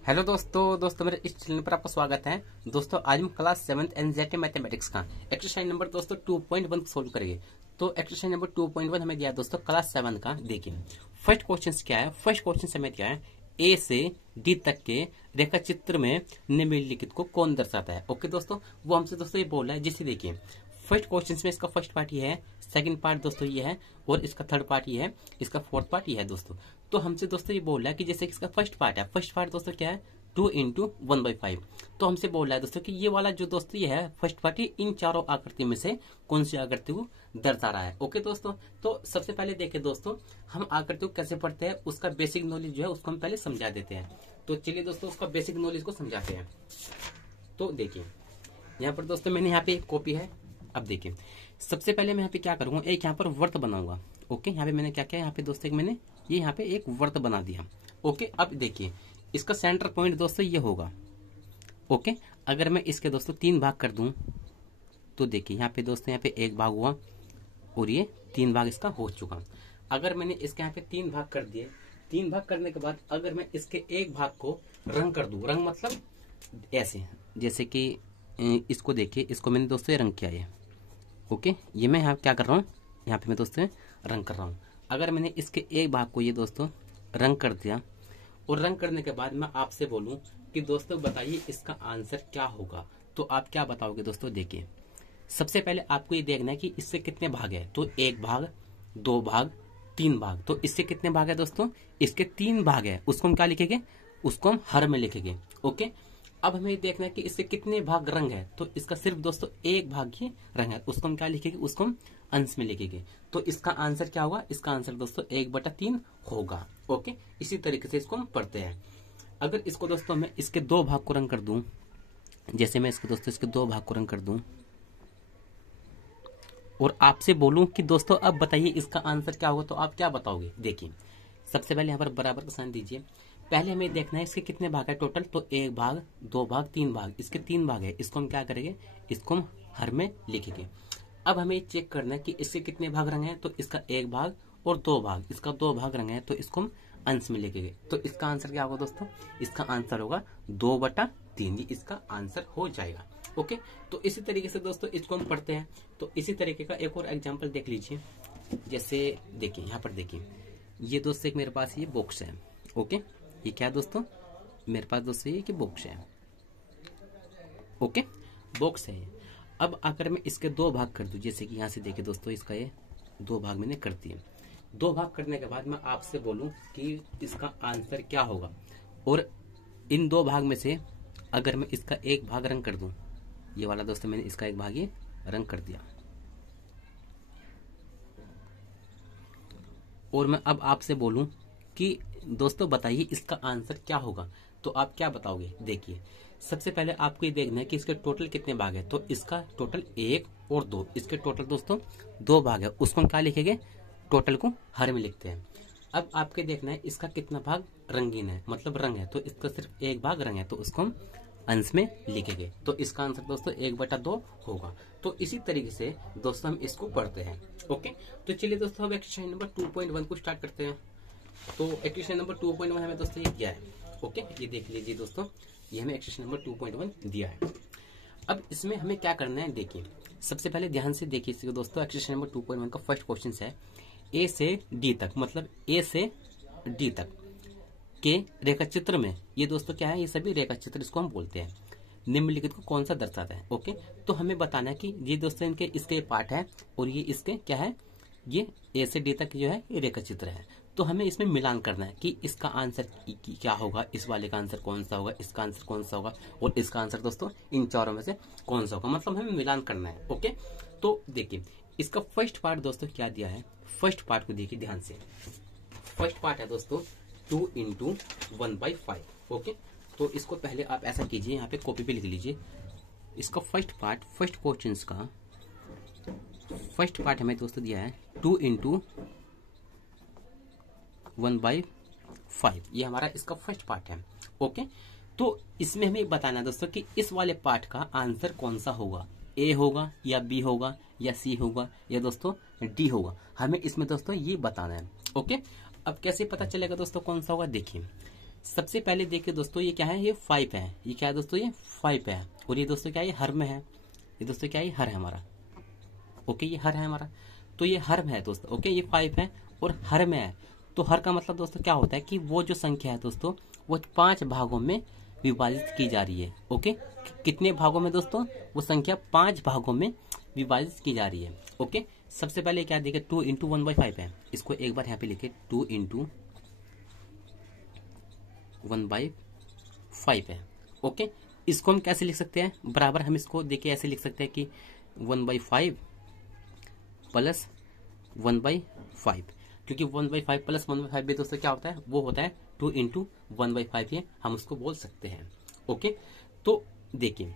Hello दोस्तों मेरे इस चैनल पर आपका स्वागत है। दोस्तों आज हम क्लास 7th एनजेटी मैथमेटिक्स का एक्सरसाइज नंबर दोस्तों 2.1 सोल्व करेंगे। तो एक्सरसाइज नंबर 2.1 हमें दिया दोस्तों क्लास 7 का। देखिए फर्स्ट क्वेश्चन क्या है। फर्स्ट क्वेश्चन हमें क्या है, ए से डी तक के रेखा चित्र में निम्नलिखित को कौन दर्शाता है। ओके दोस्तों, वो हमसे दोस्तों ये बोल रहा है। जैसे देखिए फर्स्ट क्वेश्चन में इसका फर्स्ट पार्ट ये है, सेकंड पार्ट दोस्तों ये है, और इसका थर्ड पार्ट ये है, इसका फोर्थ पार्ट ये है दोस्तों। तो हमसे दोस्तों ये बोल रहा है कि जैसे इसका फर्स्ट पार्ट है, फर्स्ट पार्ट दोस्तों क्या है 2 × 1/5। तो हमसे बोल रहा है दोस्तों कि ये वाला जो दोस्तों ये है फर्स्ट पार्ट इन चारों आकृति में से कौन सी आकृति को दर्शा रहा है। ओके दोस्तों, तो सबसे पहले देखिए दोस्तों हम आकृति को कैसे पढ़ते हैं, उसका बेसिक नॉलेज जो है उसको हम पहले समझा देते हैं। तो चलिए दोस्तों उसका बेसिक नॉलेज को समझाते हैं। तो देखिए यहाँ पर दोस्तों मैंने यहाँ पे एक कॉपी है। अब देखिए सबसे पहले मैं यहाँ पे क्या करूंगा, एक यहाँ पर वर्त बनाऊंगा। ओके, यहाँ पे मैंने क्या किया, यहाँ पे दोस्तों एक मैंने ये यहाँ पे एक वर्त बना दिया। ओके, अब देखिए इसका सेंटर पॉइंट दोस्तों ये होगा। ओके, अगर मैं इसके दोस्तों 3 भाग कर दूं तो देखिए यहाँ पे दोस्तों यहाँ पे 1 भाग हुआ और ये 3 भाग इसका हो चुका। अगर मैंने इसके यहाँ पे 3 भाग कर दिए, 3 भाग करने के बाद अगर मैं इसके 1 भाग को रंग कर दूं, रंग मतलब ऐसे, जैसे कि इसको देखिए, इसको मैंने दोस्तों रंग किया है। ओके, ये मैं यहाँ क्या कर रहा हूँ, यहाँ पे मैं दोस्तों रंग कर रहा हूँ। अगर मैंने इसके 1 भाग को ये दोस्तों रंग कर दिया और रंग करने के बाद मैं आपसे बोलूं कि दोस्तों बताइए इसका आंसर क्या होगा, तो आप क्या बताओगे दोस्तों। देखिए सबसे पहले आपको ये देखना है कि इससे कितने भाग है। तो 1 भाग, 2 भाग, 3 भाग। तो इससे कितने भाग है दोस्तों, इसके 3 भाग है। उसको हम क्या लिखेंगे, उसको हम हर में लिखेंगे। ओके, अब हमें देखना है कि इससे कितने भाग रंग है। तो इसका सिर्फ दोस्तों 1 भाग ही रंग है, उसको हम क्या लिखेंगे, उसको हम अंश में लिखेंगे। तो इसका आंसर क्या होगा, इसका आंसर दोस्तों 1/3 होगा। ओके, इसी तरीके से इसको हम पढ़ते हैं। अगर इसको दोस्तों मैं इसके 2 भाग को रंग कर दूं, जैसे मैं इसको दोस्तों इसके 2 भाग को रंग कर दूं और आपसे बोलूं कि दोस्तों अब बताइए इसका आंसर क्या होगा, तो आप क्या बताओगे। देखिए सबसे पहले यहाँ पर बराबर का साइन दीजिए। पहले हमें देखना है इसके कितने भाग है टोटल। तो 1 भाग, 2 भाग, 3 भाग, इसके 3 भाग है। इसको हम क्या करेंगे, इसको हम हर में लिखेंगे। अब हमें चेक करना है कि इसके कितने भाग रंग है। तो इसका 1 भाग और 2 भाग, इसका 2 भाग रंग है, तो इसको हम अंश में लिखेंगे। तो इसका आंसर क्या होगा दोस्तों, इसका आंसर होगा 2/3। ये इसका आंसर हो जाएगा। ओके, तो इसी तरीके से दोस्तों इसको हम पढ़ते हैं। तो इसी तरीके का एक और एग्जाम्पल देख लीजिए। जैसे देखिए यहाँ पर देखिए ये दोस्तों एक मेरे पास ये बॉक्स है। ओके, ये क्या है दोस्तों, मेरे पास दोस्तों ये कि बॉक्स है। ओके, बॉक्स है ये। अब अगर मैं इसके 2 भाग कर दूं, जैसे कि यहाँ से देखिए दोस्तों इसका ये 2 भाग मैंने कर दिए। 2 भाग करने के बाद मैं आपसे बोलूं कि इसका आंसर क्या होगा, और इन 2 भाग में से अगर मैं इसका 1 भाग रंग कर दूं, ये वाला दोस्तों मैंने इसका 1 भाग ये रंग कर दिया, और मैं अब आपसे बोलूं कि दोस्तों बताइए इसका आंसर क्या होगा, तो आप क्या बताओगे। देखिए सबसे पहले आपको ये देखना है कि इसके टोटल कितने भाग है। तो इसका टोटल 1 और 2, इसके टोटल दोस्तों 2 भाग है। उसको हम क्या लिखेंगे, टोटल को हर में लिखते हैं। अब आपके देखना है इसका कितना भाग रंगीन है, मतलब रंग है। तो इसका सिर्फ 1 भाग रंग है, तो उसको हम अंश में लिखेंगे। तो इसका आंसर दोस्तों 1/2 होगा। तो इसी तरीके से दोस्तों हम इसको पढ़ते हैं। ओके, तो चलिए दोस्तों अब एक्सरसाइज नंबर 2.1 को स्टार्ट करते हैं। तो एक्सरसाइज नंबर 2.1 हमें दोस्तों ये दिया है। ओके, ये देख लीजिए दोस्तों, ये हमें एक्सरसाइज नंबर 2.1 दिया है। अब इसमें हमें क्या करना है, देखिए सबसे पहले ध्यान से देखिए दोस्तों, एक्सरसाइज नंबर 2.1 का फर्स्ट क्वेश्चन है ए से डी तक, मतलब ए से डी तक के रेखा चित्र में, ये दोस्तों क्या है, ये सभी रेखा चित्र इसको हम बोलते हैं, निम्नलिखित को कौन सा दर्शाता है। ओके, तो हमें बताना है कि ये दोस्तों इनके इसके पार्ट है और ये इसके क्या है, ये ए से डी तक जो है ये रेखा चित्र है। तो हमें इसमें मिलान करना है कि इसका आंसर क्या होगा, इस वाले का आंसर कौन सा होगा, इसका आंसर कौन सा होगा, और इसका आंसर दोस्तों इन चारों में से कौन सा होगा, मतलब हमें मिलान करना है। ओके, तो देखिए इसका फर्स्ट पार्ट दोस्तों क्या दिया है, फर्स्ट पार्ट को देखिए ध्यान से। फर्स्ट पार्ट है दोस्तों 2 × 1/5। ओके, तो इसको पहले आप ऐसा कीजिए, यहाँ पे कॉपी पे लिख लीजिए। इसका फर्स्ट पार्ट, फर्स्ट क्वेश्चन का फर्स्ट पार्ट हमें दोस्तों दिया है 2 × 1/5। ये हमारा इसका फर्स्ट पार्ट है। ओके, तो इसमें हमें बताना है दोस्तों कि इस वाले पार्ट का आंसर कौन सा होगा, ए होगा या बी होगा या सी होगा या दोस्तों डी होगा। हमें इसमें दोस्तों ये बताना है। ओके, अब कैसे पता चलेगा दोस्तों कौन सा होगा, देखिए सबसे पहले देखिए दोस्तों ये क्या है, ये 5 है। ये क्या है दोस्तों, ये 5 है। और ये दोस्तों क्या है, ये हर में है। ये दोस्तों क्या है, ये हर है हमारा। ओके, ये हर है हमारा। तो ये हर में है दोस्तों। ओके, ये 5 है और हर में है। तो हर का मतलब दोस्तों क्या होता है कि वो जो संख्या है दोस्तों वो 5 भागों में विभाजित की जा रही है। ओके, कितने भागों में दोस्तों, वो संख्या 5 भागों में विभाजित की जा रही है। ओके, सबसे पहले क्या देखिए 2 इंटू 1/5 है। इसको एक बार यहाँ पे लिखे 2 इंटू 1/5 है। ओके, इसको हम कैसे लिख सकते हैं, बराबर हम इसको देखिए ऐसे लिख सकते हैं कि 1/5 प्लस 1/5, क्योंकि 1/5 प्लस 1/5 भी दोस्तों क्या होता है, वो होता है 2 इंटू 1/5, ये हम उसको बोल सकते हैं। ओके, तो देखिए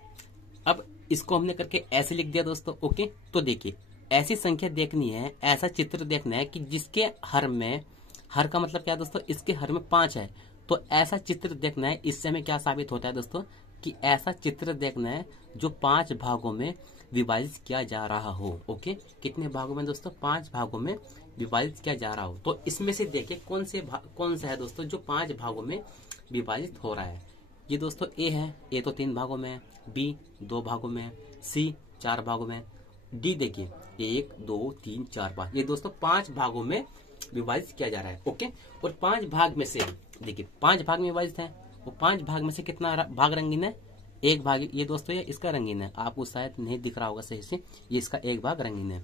अब इसको हमने करके ऐसे लिख दिया दोस्तों। ओके, तो देखिए ऐसी संख्या देखनी है, ऐसा चित्र देखना है कि जिसके हर में, हर का मतलब क्या है दोस्तों, इसके हर में 5 है। तो ऐसा चित्र देखना है। इससे हमें क्या साबित होता है दोस्तों, कि ऐसा चित्र देखना है जो 5 भागों में विभाजित किया जा रहा हो। ओके, कितने भागों में दोस्तों, 5 भागों में विभाजित किया जा रहा हो। तो इसमें से देखिए कौन सा है दोस्तों जो 5 भागों में विभाजित हो रहा है। ये दोस्तों ए है। ए तो 3 भागों में है, बी 2 भागों में है, सी 4 भागों में, डी देखिए 1 2 3 4 5, ये दोस्तों 5 भागों में विभाजित किया जा रहा है। ओके, और 5 भाग में से देखिए 5 भाग में विभाजित है। वो 5 भाग में से कितना भाग रंगीन है, एक भाग। ये दोस्तों ये इसका रंगीन है, आपको शायद नहीं दिख रहा होगा सही से, ये इसका एक भाग रंगीन है।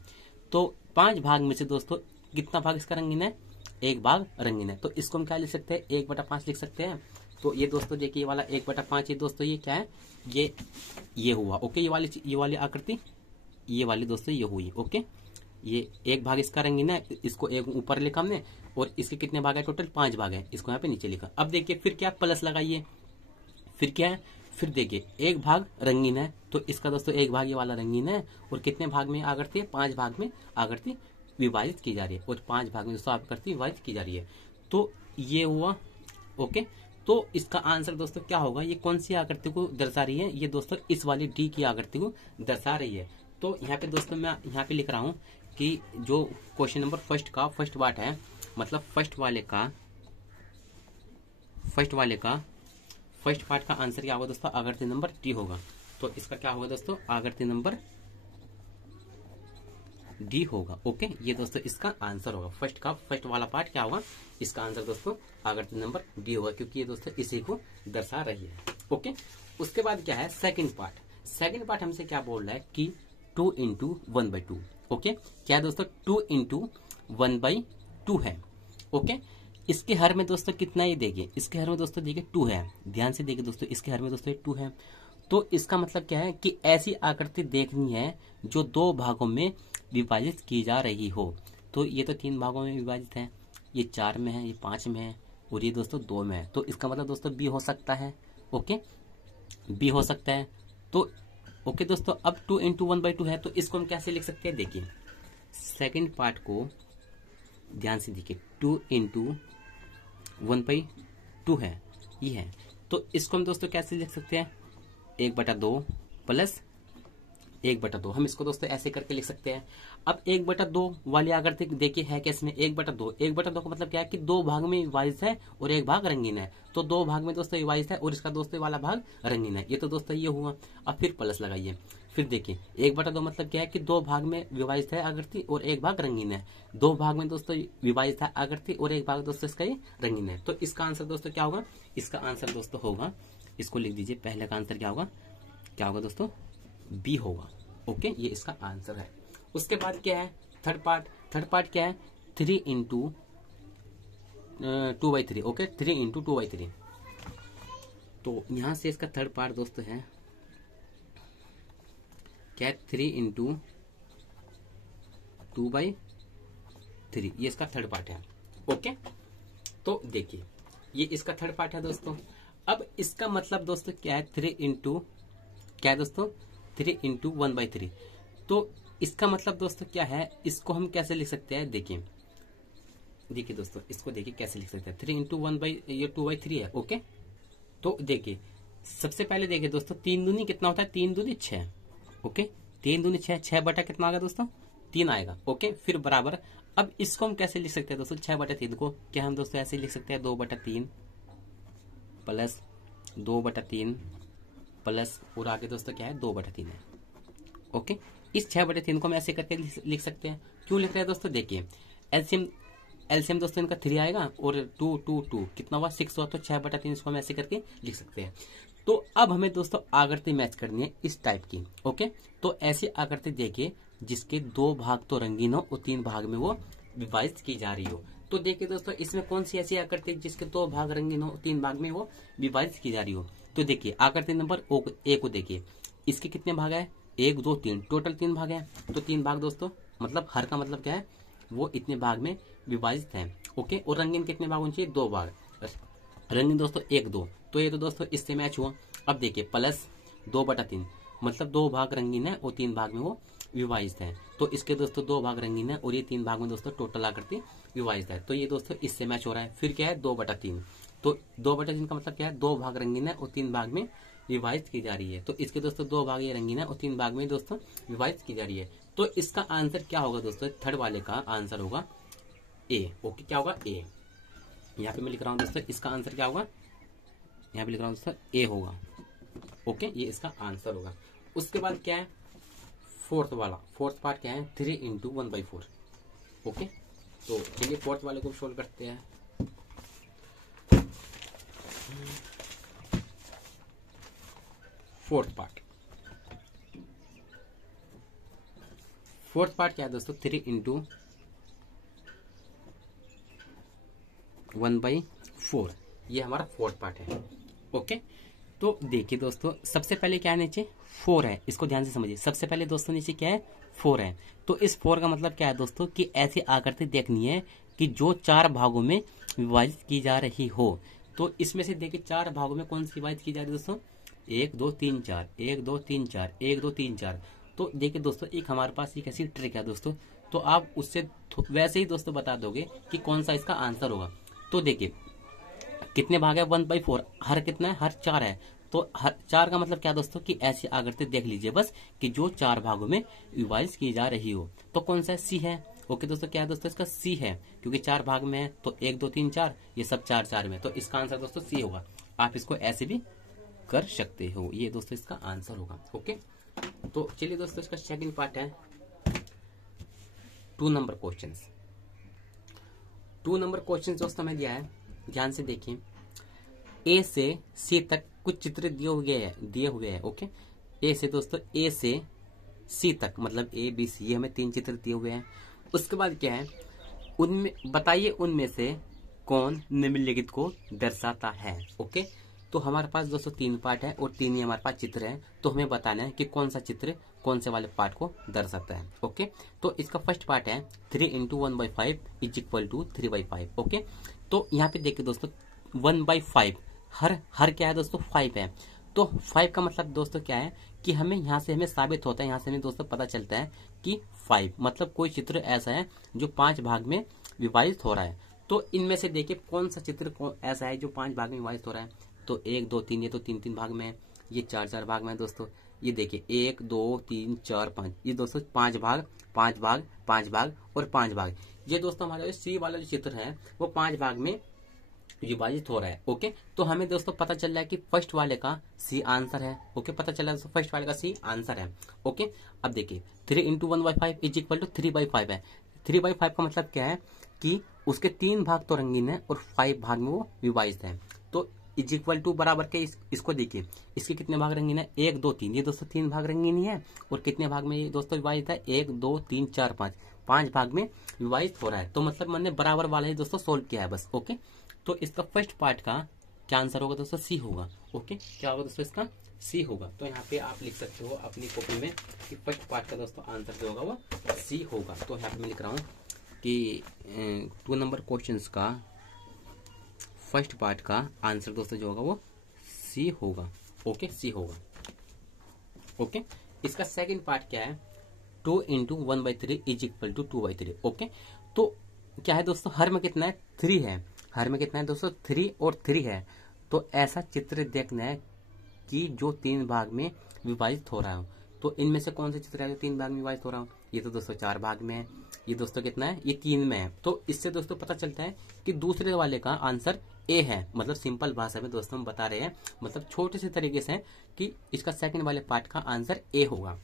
तो 5 भाग में से दोस्तों कितना भाग इसका रंगीन है, एक भाग रंगीन है। तो इसको हम क्या लिख सकते हैं, 1/5 लिख सकते हैं। तो ये दोस्तों देखिए ये वाला 1/5, ये दोस्तों ये क्या है, ये हुआ। ओके, ये वाली आकृति, ये वाली दोस्तों ये हुई। ओके, ये एक भाग इसका रंगीन है, इसको एक ऊपर लिखा हमने, और इसके कितने भाग है, टोटल 5 भाग है, इसको यहाँ पे नीचे लिखा। अब देखिए फिर क्या, प्लस लगाइए, फिर क्या है, फिर देखिए एक भाग रंगीन है, तो इसका दोस्तों एक भाग ये वाला रंगीन है, और कितने भाग में आकृति है, 5 भाग में आकृति विभाजित की जा रही है, और 5 भाग में दोस्तों आकृति विभाजित की जा रही है। तो ये हुआ। ओके, तो इसका आंसर दोस्तों क्या होगा, ये कौन सी आकृति को दर्शा रही है, ये दोस्तों इस वाली डी की आकृति को दर्शा रही है। तो यहाँ पे दोस्तों मैं यहाँ पे लिख रहा हूँ कि जो क्वेश्चन नंबर फर्स्ट का फर्स्ट पार्ट है, मतलब फर्स्ट पार्ट का आंसर क्या होगा दोस्तों, आकृति नंबर डी होगा। तो इसका क्या होगा दोस्तों, आकृति नंबर डी होगा। ओके, ये दोस्तों इसका आंसर होगा। फर्स्ट वाला पार्ट क्या होगा, इसका आंसर दोस्तों आकृति नंबर डी होगा, क्योंकि ये दोस्तों इसी को दर्शा रही है। ओके, उसके बाद क्या है, सेकंड पार्ट हमसे क्या बोल रहा है कि 2 इंटू 1/2। ओके, क्या है दोस्तों, 2 इंटू 1/2 है। ओके, इसके हर में दोस्तों कितना ही देखिए, इसके हर में दोस्तों देखिए 2 है। ध्यान से देखिए दोस्तों, इसके हर में दोस्तों 2 है। तो इसका मतलब क्या है कि ऐसी आकृति देखनी है जो 2 भागों में विभाजित की जा रही हो। तो ये तो 3 भागों में विभाजित है, ये 4 में है, ये 5 में है, और ये दोस्तों 2 में है। तो इसका मतलब दोस्तों बी हो सकता है। ओके, बी हो सकता है। तो ओके दोस्तों, अब 2 इंटू 1/2 है, तो इसको हम कैसे लिख सकते हैं, देखिए सेकंड पार्ट को ध्यान से देखिए, 2 इंटू 1/2 है, ये है। तो इसको हम दोस्तों कैसे लिख सकते हैं, 1/2 प्लस 1/2, हम इसको दोस्तों ऐसे करके लिख सकते हैं। अब 1/2 वाली आकृति देखिए है कैसे में, 1/2 का मतलब क्या है कि 2 भाग में विभाजित है और एक भाग रंगीन है। तो 2 भाग में दोस्तों विभाजित है और इसका दोस्तों वाला भाग रंगीन है। ये तो दोस्तों ये हुआ। अब फिर प्लस लगाइए, फिर देखिए 1/2 मतलब क्या है कि 2 भाग में विभाजित है आकृति और एक भाग रंगीन है। 2 भाग में दोस्तों विभाजित है आकृति और एक भाग दोस्तों इसका ये रंगीन है। तो इसका आंसर दोस्तों क्या होगा, इसका आंसर दोस्तों होगा, इसको लिख दीजिए, पहले का आंसर क्या होगा दोस्तों, बी होगा। ओके, ये इसका आंसर है। उसके बाद क्या है, थर्ड पार्ट क्या है, 3 इंटू 2/3। Okay, 3 into 2/3। तो यहां से इसका थर्ड पार्ट दोस्तों है क्या, 3 इंटू 2/3, ये इसका थर्ड पार्ट है। ओके, तो देखिए ये इसका थर्ड पार्ट है दोस्तों। अब इसका मतलब दोस्तों क्या है, 3 इंटू क्या है दोस्तों, 3 इंटू 1/3। तो इसका मतलब दोस्तों क्या है, इसको हम कैसे लिख सकते हैं, देखिए दोस्तों, इसको देखिए कैसे लिख सकते हैं, 3 इंटू 2/3 है। ओके, तो देखिए सबसे पहले देखिए दोस्तों, 3 दूनी कितना होता है, 3 दूनी 6। ओके, 3 दूनी 6, 6 बटा कितना आएगा दोस्तों, 3 आएगा। ओके, फिर बराबर, अब इसको हम कैसे लिख सकते हैं दोस्तों, 6/3 को क्या हम दोस्तों ऐसे लिख सकते हैं, 2/3 प्लस 2/3 प्लस और आगे दोस्तों क्या है 2/3 है। ओके, इस 6/3 को हम ऐसे करके लिख सकते हैं। क्यों लिख रहे हैं दोस्तों, देखिए एलसीएम दोस्तों इनका 3 आएगा और 2 2 2 कितना हुआ 6 हुआ, तो 6/3 इसको हम ऐसे करके लिख सकते हैं। तो अब हमें दोस्तों आकृति मैच करनी है इस टाइप की। ओके, तो ऐसी आकृति देखिए जिसके 2 भाग तो रंगीन हो और 3 भाग में वो विभाजित की जा रही हो। तो देखिए दोस्तों इसमें कौन सी ऐसी आकृति जिसके 2 भाग रंगीन हो 3 भाग में वो विभाजित की जा रही हो। तो देखिए आकृति नंबर ए को देखिए, इसके कितने भाग है 1 2 3, टोटल 3 भाग है। तो 3 भाग दोस्तों मतलब हर का मतलब क्या है, वो इतने भाग में विभाजित है। ओके, और रंगीन कितने भाग होने चाहिए 2 भाग, रंगीन दोस्तों 1 2, तो ये तो दोस्तों इससे मैच हुआ। अब देखिए प्लस 2/3 मतलब 2 भाग रंगीन है और 3 भाग में वो विभाजित है। तो इसके दोस्तों 2 भाग रंगीन है और ये 3 भाग में दोस्तों टोटल आकृति विभाजित है। तो ये दोस्तों इससे मैच हो रहा है। फिर क्या है 2/3, तो 2/3 का मतलब क्या है 2 भाग रंगीन है और 3 भाग में विभाजित की जा रही है। तो इसके दोस्तों 2 भाग ये रंगीन है और 3 भाग में दोस्तों विभाजित की जा रही है। तो इसका आंसर क्या होगा दोस्तों, थर्ड वाले का आंसर होगा ए। ओके, क्या होगा ए। यहाँ पे मैं लिख रहा हूँ दोस्तों इसका आंसर क्या होगा, यहाँ पे लिख रहा हूँ दोस्तों ए होगा। ओके, ये इसका आंसर होगा। उसके बाद क्या है फोर्थ पार्ट क्या है 3 × 1/4। ओके, तो चलिए फोर्थ वाले को सोल्व करते हैं। फोर्थ पार्ट क्या है दोस्तों 3 × 1/4, ये हमारा फोर्थ पार्ट है। ओके, तो देखिए दोस्तों सबसे पहले क्या है नीचे 4 है, इसको ध्यान से समझिए। सबसे पहले दोस्तों नीचे क्या है 4 है। तो इस 4 का मतलब क्या है दोस्तों कि ऐसी आकृति देखनी है कि जो 4 भागों में विभाजित की जा रही हो। तो इसमें से देखिए 4 भागों में कौन सी विभाजित की जा रही है दोस्तों 1 2 3 4 1 2 3 4 1 2 3 4। तो देखिए दोस्तों एक हमारे पास एक ऐसी ट्रिक है दोस्तों, तो आप उससे वैसे ही दोस्तों बता दोगे कि कौन सा इसका आंसर होगा। तो देखिए कितने भाग है 1/4, हर कितना है हर 4 है। तो हर 4 का मतलब क्या दोस्तों कि ऐसी आकृति देख लीजिए बस कि जो 4 भागों में विभाजित की जा रही हो। तो कौन सा सी है। ओके दोस्तों, क्या है दोस्तों इसका सी है, क्योंकि 4 भाग में है तो 1 2 3 4 ये सब 4 4 में, तो इसका आंसर दोस्तों सी होगा। आप इसको ऐसे भी कर सकते हो, ये दोस्तों इसका आंसर होगा। ओके, तो चलिए दोस्तों इसका सेकंड पार्ट है 2 नंबर क्वेश्चन। 2 नंबर क्वेश्चन दोस्तों हमें दिया है, ध्यान से देखिए। ए से सी तक कुछ चित्र दिए हुए हैं। ओके, ए से दोस्तों ए से सी तक मतलब ए बी सी, ये हमें 3 चित्र दिए हुए हैं। उसके बाद क्या है उनमें बताइए उनमें से कौन निम्नलिखित को दर्शाता है। ओके, तो हमारे पास दोस्तों 3 पार्ट है और 3 ही हमारे पास चित्र है। तो हमें बताना है कि कौन सा चित्र कौन से वाले पार्ट को दर्शाता है। ओके, तो इसका फर्स्ट पार्ट है 3 × 1/5 = 3/5। ओके, तो यहाँ पे देखिए दोस्तों 1/5 हर क्या है दोस्तों 5 है। तो 5 का मतलब दोस्तों क्या है कि हमें यहाँ से हमें साबित होता है, यहाँ से हमें दोस्तों पता चलता है कि 5 मतलब कोई चित्र ऐसा है जो 5 भाग में विभाजित हो रहा है। तो इनमें से देखिए कौन सा चित्र ऐसा है जो 5 भाग में विभाजित हो रहा है। तो 1 2 3 ये तो 3 3 भाग में है, ये 4 4 भाग में है दोस्तों। ये देखिए 1 2 3 4 5, ये दोस्तों 5 भाग 5 भाग 5 भाग और 5 भाग। ये दोस्तों हमारा सी वाला जो चित्र है वो 5 भाग में विभाजित हो रहा है। ओके, तो हमें दोस्तों पता चल रहा है कि फर्स्ट वाले का सी आंसर है। ओके, पता चला दोस्तों फर्स्ट वाले का सी आंसर है। ओके, अब देखिए 3 × 1/5 = 3/5 है। 3/5 का मतलब क्या है कि उसके 3 भाग तो रंगीन है और 5 भाग में वो विभाजित है। तो = बराबर के इसको देखिए, इसके कितने भाग रंगीन है 1 2 3, ये दोस्तों 3 भाग रंगीन ही है और कितने भाग में ये दोस्तों विभाजित है 1 2 3 4 5, 5 भाग में विभाजित हो रहा है। तो मतलब मैंने बराबर वाला ही दोस्तों सोल्व किया है बस। ओके, तो इसका फर्स्ट पार्ट का क्या आंसर होगा दोस्तों सी होगा। ओके, क्या होगा दोस्तों इसका सी होगा। तो यहाँ पे आप लिख सकते हो अपनी कॉपी में कि फर्स्ट पार्ट का दोस्तों आंसर जो होगा वो सी होगा। तो यहाँ पे मैं लिख रहा हूँ कि 2 नंबर क्वेश्चन का फर्स्ट पार्ट का आंसर दोस्तों जो होगा वो सी होगा। ओके, सी होगा। ओके, इसका सेकंड पार्ट क्या है 2 × 1/3 = 2/3। ओके, तो क्या है दोस्तों हर में कितना है 3 है, हर में कितना है दोस्तों 3 और 3 है। तो ऐसा चित्र देखना है कि जो 3 भाग में विभाजित हो रहा हो। तो इनमें से कौन सा चित्र है जो 3 भाग में विभाजित हो रहा हो। ये तो दोस्तों 4 भाग में है, ये दोस्तों कितना है ये 3 में है। तो इससे दोस्तों पता चलता है कि दूसरे वाले का आंसर ए है, मतलब सिंपल भाषा में दोस्तों हम बता रहे हैं, मतलब छोटे से तरीके से कि इसका सेकंड वाले पार्ट का आंसर ए होगा।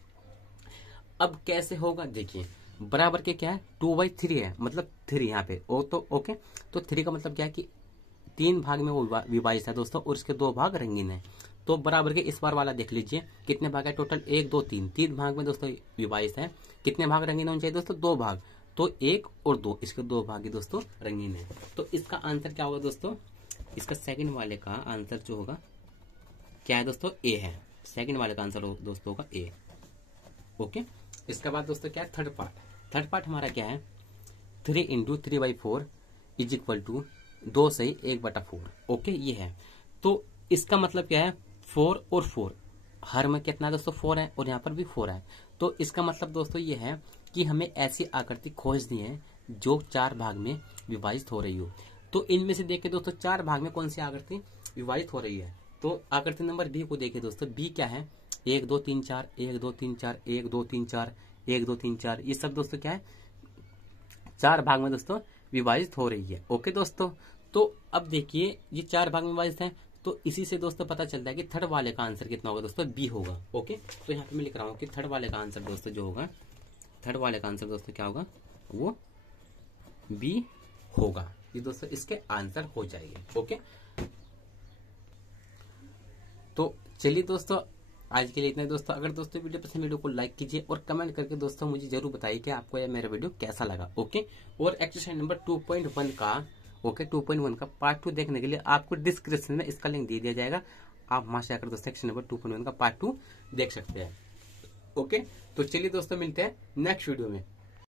अब कैसे होगा देखिए, बराबर के क्या है 2/3 है, मतलब 3 यहाँ पे ओ तो ओके। तो 3 का मतलब क्या है कि 3 भाग में वो विभाजित है दोस्तों, और इसके 2 भाग रंगीन है। तो बराबर के इस बार वाला देख लीजिए कितने भाग है टोटल, 1 2 3, 3 भाग में दोस्तों विभाजित है। कितने भाग रंगीन होने चाहिए दोस्तों, 2 भाग, तो 1 और 2, इसके 2 भाग ही दोस्तों रंगीन है। तो इसका आंसर क्या होगा दोस्तों, इसका सेकंड वाले का आंसर जो होगा क्या है दोस्तों, ए है। सेकंड वाले का आंसर दोस्तों होगा ए। ओके, इसके बाद दोस्तों क्या है थर्ड पार्ट। थर्ड पार्ट हमारा क्या है 3 × 3/4 इज इक्वल टू 2 से 1/4। ओके, ये है। तो इसका मतलब क्या है 4 और 4, हर में कितना है दोस्तों 4 है, और यहाँ पर भी 4 है। तो इसका मतलब दोस्तों ये है कि हमें ऐसी आकृति खोजनी है जो 4 भाग में विभाजित हो रही हो। तो इनमें से देखिए दोस्तों 4 भाग में कौन सी आकृति विभाजित हो रही है। तो आकृति नंबर बी को देखिए दोस्तों, बी क्या है 1 2 3 4, 1 2 3 4, 1 2 3 4, 1 2 3 4, ये सब दोस्तों क्या है 4 भाग में दोस्तों विभाजित हो रही है। ओके दोस्तों, तो अब देखिए ये 4 भाग में विभाजित है, तो इसी से दोस्तों पता चलता है कि थर्ड वाले का आंसर कितना होगा दोस्तों, बी होगा। ओके, तो यहाँ पे मैं लिख रहा हूँ कि थर्ड वाले का आंसर दोस्तों जो होगा, थर्ड वाले का आंसर दोस्तों क्या होगा, वो बी होगा। ये दोस्तों इसके आंसर हो जाएंगे। ओके, तो चलिए दोस्तों आज के लिए इतना ही दोस्तों। अगर दोस्तों वीडियो पसंद, वीडियो को लाइक कीजिए और कमेंट करके दोस्तों मुझे जरूर बताइए कि आपको यह मेरा वीडियो कैसा लगा। ओके, और एक्सरसाइज नंबर 2.1 का 2.1 का पार्ट 2 देखने के लिए आपको डिस्क्रिप्शन में इसका लिंक दे दिया जाएगा, आप वहां से आकर दोस्तों एक्सरसाइज नंबर 2.1 का पार्ट 2 देख सकते हैं। ओके, तो चलिए दोस्तों मिलते हैं नेक्स्ट वीडियो में।